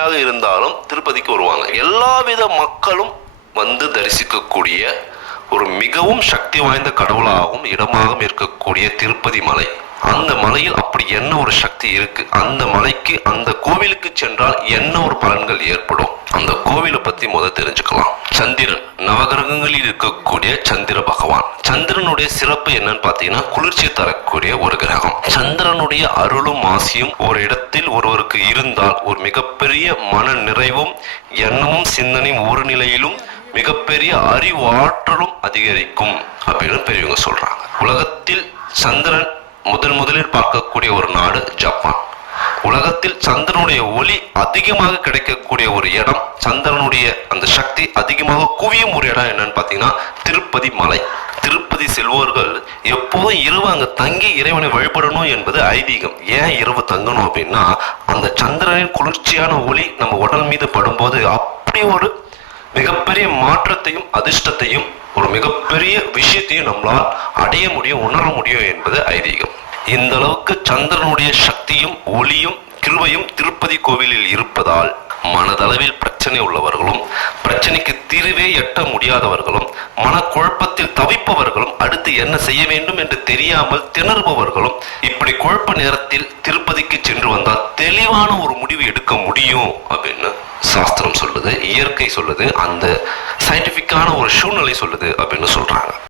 ஏழ்மையாக இருந்தாலும் திருப்பதிக்கு வருவாங்க. எல்லாவித மக்களும் வந்து தரிசிக்கக்கூடிய ஒரு மிகவும் சக்தி வாய்ந்த கடவுளாகவும் இடமாகவும் இருக்கக்கூடிய திருப்பதி மலை. அந்த மலையில் அப்படி என்ன ஒரு சக்தி இருக்கு? அந்த மலைக்கு அந்த கோவிலுக்கு சென்றால் என்ன ஒரு பலன்கள் ஏற்படும்? அந்த கோவிலை பத்தி முத தெரிஞ்சுக்கலாம். சந்திரன். நவகிரகங்களில் இருக்கக்கூடிய சந்திர பகவான். சந்திரனுடைய சிறப்பு என்னன்னு பார்த்தீங்கன்னா குளிர்ச்சி தரக்கூடிய ஒரு கிரகம். சந்திரனுடைய அருளும் ஆசியும் ஒரு இடத்தில் ஒருவருக்கு இருந்தால் ஒரு மிகப்பெரிய மன நிறைவும் எண்ணமும் சிந்தனையும் ஒரு நிலையிலும் மிகப்பெரிய அறிவாற்றலும் அதிகரிக்கும் அப்படின்னு பெரியவங்க சொல்றாங்க. உலகத்தில் சந்திரன் முதன் முதலில் பார்க்கக்கூடிய ஒரு நாடு ஜப்பான். உலகத்தில் சந்திரனுடைய ஒளி அதிகமாக கிடைக்கக்கூடிய ஒரு இடம் சந்திரனுடைய அந்த சக்தி அதிகமாக குவியும் ஒரு இடம் என்னன்னு பார்த்தீங்கன்னா திருப்பதி மலை. திருப்பதி செல்வோர்கள் எப்போதும் இரவு அங்கே தங்கி இறைவனை வழிபடணும் என்பது ஐதீகம். ஏன் இரவு தங்கணும் அப்படின்னா அந்த சந்திரனின் குளிர்ச்சியான ஒளி நம்ம உடல் மீது படும்போது அப்படி ஒரு மிகப்பெரிய மாற்றத்தையும் அதிர்ஷ்டத்தையும் ஒரு மிகப்பெரிய விஷயத்தையும் நம்மளால் அடைய முடியும் உணர முடியும் என்பது ஐதீகம். இந்த அளவுக்கு சந்திரனுடைய சக்தியும் ஒளியும் கிருபையும் திருப்பதி கோவிலில் இருப்பதால் மனதளவில் பிரச்சனை உள்ளவர்களும் பிரச்சனைக்கு தீர்வே எட்ட முடியாதவர்களும் மனக்குழப்பத்தில் தவிப்பவர்களும் அடுத்து என்ன செய்ய வேண்டும் என்று தெரியாமல் திணறுபவர்களும் இப்படி குழப்ப நேரத்தில் திருப்பதிக்கு சென்று வந்தால் தெளிவான ஒரு முடிவு எடுக்க முடியும் அப்படின்னு சாஸ்திரம் சொல்லுது இயற்கை சொல்லுது அந்த சயின்டிஃபிக்கான ஒரு சூழ்நிலை சொல்லுது அப்படின்னு சொல்றாங்க.